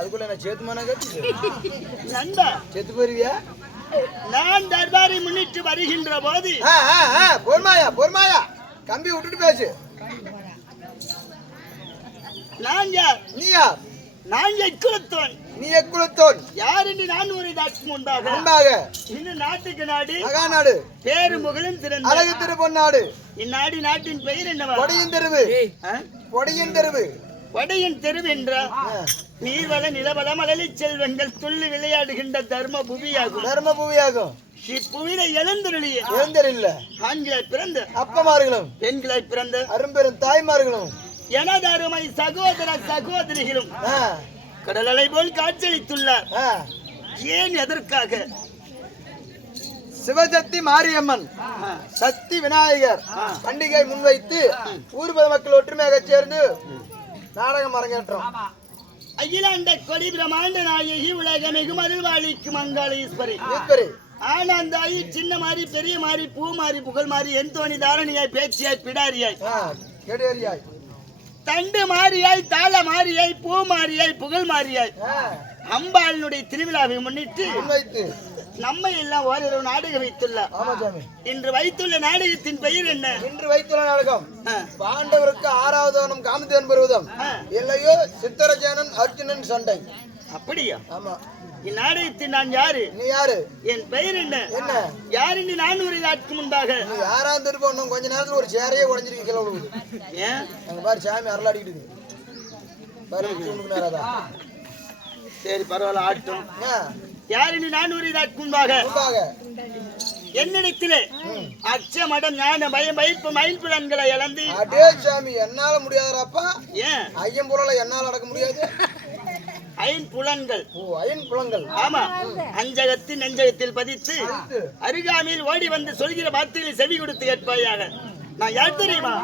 அதுக்குள்ள நான் சேத்துமானா கேட்டு நண்பா செத்து போயிருவியா? நான் தர்பாரை முன்னிட்டு வருகின்ற போது பொறுமாயா கம்பி விட்டுட்டு பேசு. நான் யார்? நீ யார்? நான் எக்குலத்தோன். நீ எக்குலத்தோன்? யார் என்று நான் ஒரு தாட்சி முன்பாக இன்னும் நாட்டுக்கு நாடு மகாநாடு பேரு முகலும் திறந்த அழகு திரு பொன்னாடு. இந்நாடு நாட்டின் பெயர் என்னவா? கொடையின் தெருவு. கொடையின் தெருவு. கொடையின் தெருவு என்ற நீர்வள நிலவள மழலை செல்வங்கள் துள்ளி விளையாடுகின்ற தர்ம புவியாகும். தர்ம புவியாகும். இப்புவியில எழுந்தருளிய ஆண்களாய் பிறந்த அப்பமார்களும் பெண்களாய் பிறந்த அரும்பெரும் தாய்மார்களும் எனது அருமை சகோதர சகோதரிகளும் கடல் அலை போல் காட்சியளித்துள்ளார். ஏன் எதற்காக? சிவசக்தி மாரியம்மன் சக்தி விநாயகர் பண்டிகை முன்வைத்து ஊர்வல மக்கள் ஒற்றுமையாக சேர்ந்து நாடகம் அரங்கேற்றோம். அகிலாண்ட கொடி பிரமாண்ட நாயகி உலக மிகும் அருள்வாளிக்கு மங்காள ஈஸ்வரி. ஆனா அந்த ஆயி சின்ன மாறி பெரிய மாறி பூ மாறி புகழ் மாறி எந்தோணி தாரணியாய் பேச்சியாய் பிடாரியாய் தண்டு மாறியாய் தாள மாறியாய் பூ மாறியாய் புகழ் மாறியாய் அம்பாளினுடைய திருவிழாவை முன்னிட்டு நம்மை எல்லாம் ஓரிரவு நாடகம் வைத்துள்ளார். இன்று வைத்துள்ள நாடகத்தின் பெயர் என்ன? இன்று வைத்துள்ள நாடகம் பாண்டவருக்கு 6வது காமதேவன் பருவதம் இல்லையோ சித்தரஜேனன் அர்ஜுனன் சண்டை. அப்படியா? ஆமா. இந்நாடகத்தில் நான் யாரு? நீ யாரு? என் பெயர் என்ன? என்ன யாரு? நீ 400 நாட்களுக்கு முன்பாக யாராவது திருப்பணும் கொஞ்ச நேரத்துல ஒரு சேரையே உடைஞ்சிருக்கு கீழே விழுகுது. ஏன் அங்க பாரு சாமி அரலாடிட்டு இருக்கு பாரு. சரி பரவாயில்ல ஆட்டும். யாரு? நீ 400 நாட்களுக்கு முன்பாக என்னிடத்திலே அச்சமடம் ஞான பயம் வைப்பு மயில்புலன்களை இழந்து அடே சாமி என்னால முடியாதப்பா. ஏன் ஐயம்புலல என்னால அடக்க முடியாது? ஐம்புலன்கள். ஐம்புலன்கள். ஆமா. அஞ்சகத்தின் நெஞ்சகத்தில் பதித்து அருகாமையில் ஓடி வந்து சொல்கிற வார்த்தைகளை செவி கொடுத்து கேட்பாயாக. நான் யார் தெரியுமா?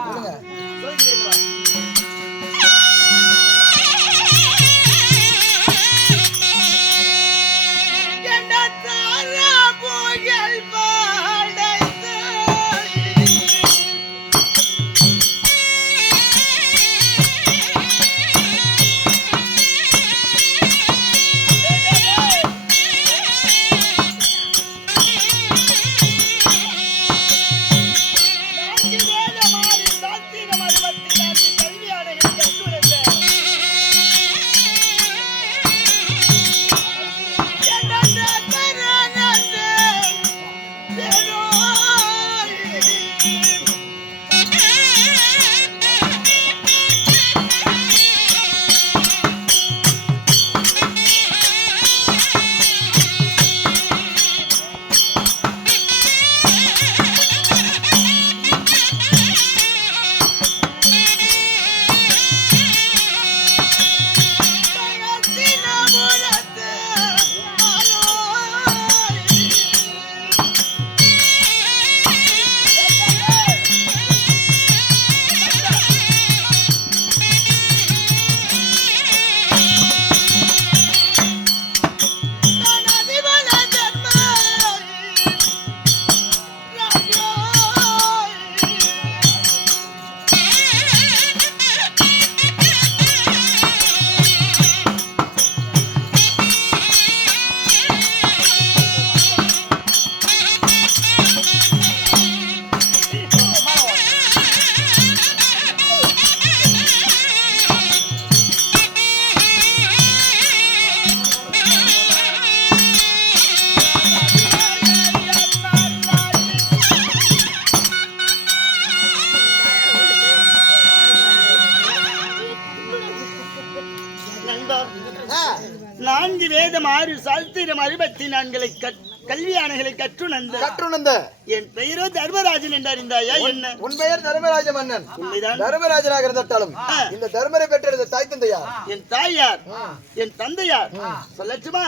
நான்கு வேதம் 6 சாஸ்திரம் 64 கல்வியானங்களை கற்றுணர்ந்த என் பெயரோ தர்மராஜன் என்று அறிந்தாயா? என்ன உன் பெயர்? தர்மராஜ மன்னன். உண்மைதான். தர்மராஜனாக இருந்தாலும் இந்த தர்மரை பெற்ற தாய் தந்தையார்? என் தாயார் என் தந்தையார் சொல்லட்டுமா?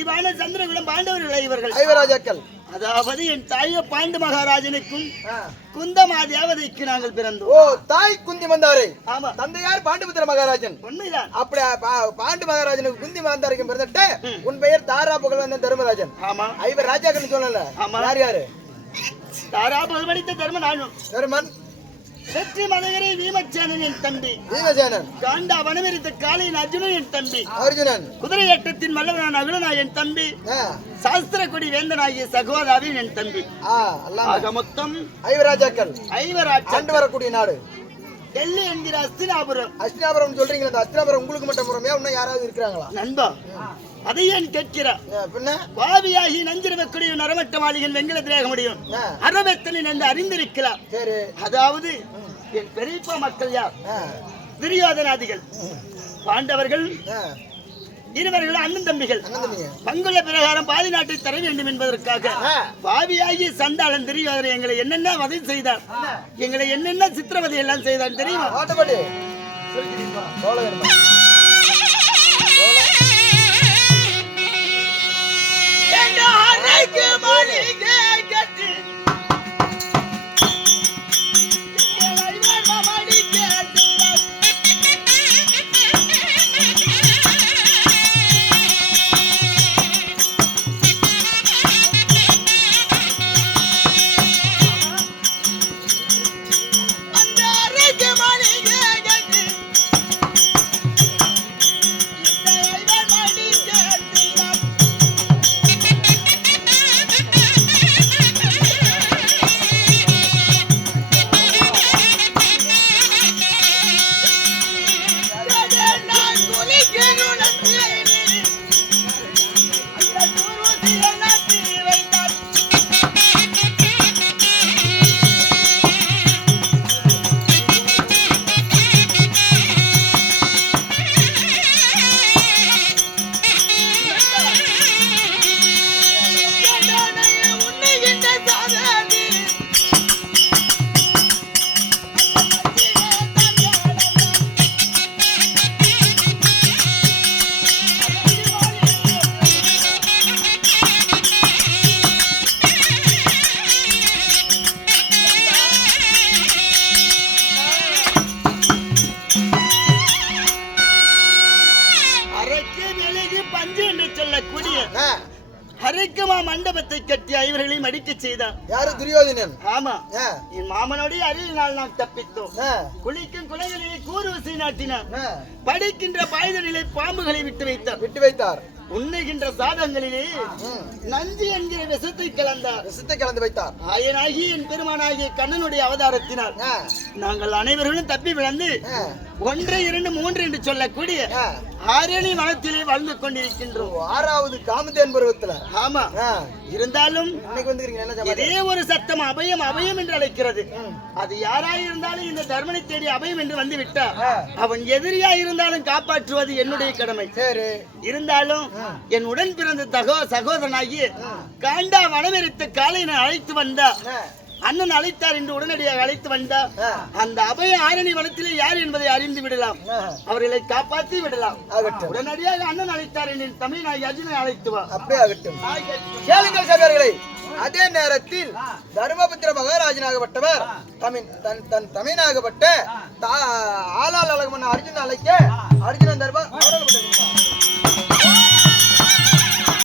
பதிவான சந்திரகுலம் பாண்டவர்கள் இவர்கள் ஐவராஜாக்கள். அதாவது என் தாயோ பாண்டு மகாராஜனுக்கும் ஆ. குந்தமா தேவதைக்கு நாங்கள் பிறந்தோம். ஓ, தாய் குந்தி மந்தாரை, ஆமா, தந்தையார் பாண்டுபுத்திர மகாராஜன். உண்மைதான். அப்படி பாண்டு மகாராஜனுக்கு குந்தி மந்தாரைக்கும் பிறந்துட்டு உன் பெயர் தாரா புகழ்வந்தன் தர்மராஜன். ஆமா, ஐவர் ராஜாக்கள் சொல்லல. ஆமா. யார் யாரு? தாரா புகழ்வடித்த தர்மன் நானும். தர்மன், வெற்றி மதகரை வீமச்சேனன் என் தம்பி, பீமசேனன், காண்டா வனமெரித்த காளையின் அர்ஜுனன் என் தம்பி, அர்ஜுனன், குதிரையேற்றத்தின் மல்லவனான அகுலனா என் தம்பி, சாஸ்திர கொடி வேந்தனாகிய சகோதாவின் என் தம்பி. ஆக மொத்தம் ஐவராஜாக்கள். ஐவராஜ் ஆண்டு வரக்கூடிய நாடு டெல்லி என்கிற அஸ்தினாபுரம். அஸ்தினாபுரம் சொல்றீங்களா? அந்த அஸ்தினாபுரம் உங்களுக்கு மட்டும் முறையா இன்னும் யாராவது இருக்கிறாங்களா? நண்பா, அதை ஏன் கேட்கிறார்? பின்ன பாவியாகி நஞ்சிரவக்கூடிய நரமட்ட மாளிகன் வெங்கல திரேக முடியும் அறவெத்தனை நன்று அறிந்திருக்கலாம். சரி. அதாவது என் பெரியப்பா மக்கள் யார்? துரியோதனாதிகள், பாண்டவர்கள் இருவர்கள் அண்ணன் தம்பிகள். பங்குள்ள பிரகாரம் பாதி நாட்டை தர வேண்டும் என்பதற்காக பாவியாகி சண்டாளன் துரியோதனை எங்களை என்னென்ன வதை செய்தார், எங்களை என்னென்ன சித்திரவதை எல்லாம் செய்தார் தெரியுமா? ஹரிக்குமா மண்டபத்தை கட்டி ஐவர்களையும் அடிக்க செய்தார். யாரு? துரியோதனன். ஆமா, என் மாமனுடைய அருளினால் நாம் தப்பித்தோம். குளிக்கும் குலைகளிலே கூறுவசை நாட்டினார். படிக்கின்ற பாய்தலிலே பாம்புகளை விட்டு வைத்தார். உண்ணுகின்ற சாதங்களிலே நஞ்சு என்கிற விஷத்தை கலந்து வைத்தார். ஆயனாகி என் பெருமானாகிய கண்ணனுடைய அவதாரத்தினால் நாங்கள் அனைவர்களும் தப்பி விழுந்து 1, 2, 3 என்று சொல்லக்கூடிய ஆரணி வனத்திலே வாழ்ந்து கொண்டிருக்கின்றோம். 6வது காமதேன் பருவத்துல. ஆமா, இருந்தாலும் இதே ஒரு சத்தம் அபயம் அபயம் என்று அழைக்கிறது. அது யாராக இருந்தாலும் இந்த தர்மனை தேடி அபயம் என்று வந்து விட்டார். அவன் எதிரியா இருந்தாலும் காப்பாற்றுவது என்னுடைய கடமை. இருந்தாலும் என் உடன் பிறந்த சகோதரனாகிய காண்டா வனமெரித்த காளையனை அழைத்து வந்தா, அண்ணன் அழைத்தார் என்று உடனடியாக அழைத்து வந்தா, அந்த அபய ஆரணி வனத்திலே யார் என்பதை அறிந்து விடலாம், அவர்களை காப்பாற்றி விடலாம். உடனடியாக அண்ணன் அழைத்தார் என்று தமிழனாகி அர்ஜுனனை அழைத்து வா. அப்படியே ஆகட்டும். கேளுங்கள் சகோதரர்களே. அதே நேரத்தில் தர்மபுத்திர மகாராஜனாகப்பட்டவர் தன் தமிழனாகப்பட்ட ஆளால் அழகமன் அர்ஜுன் அழைக்க அர்ஜுனன் தர்பார்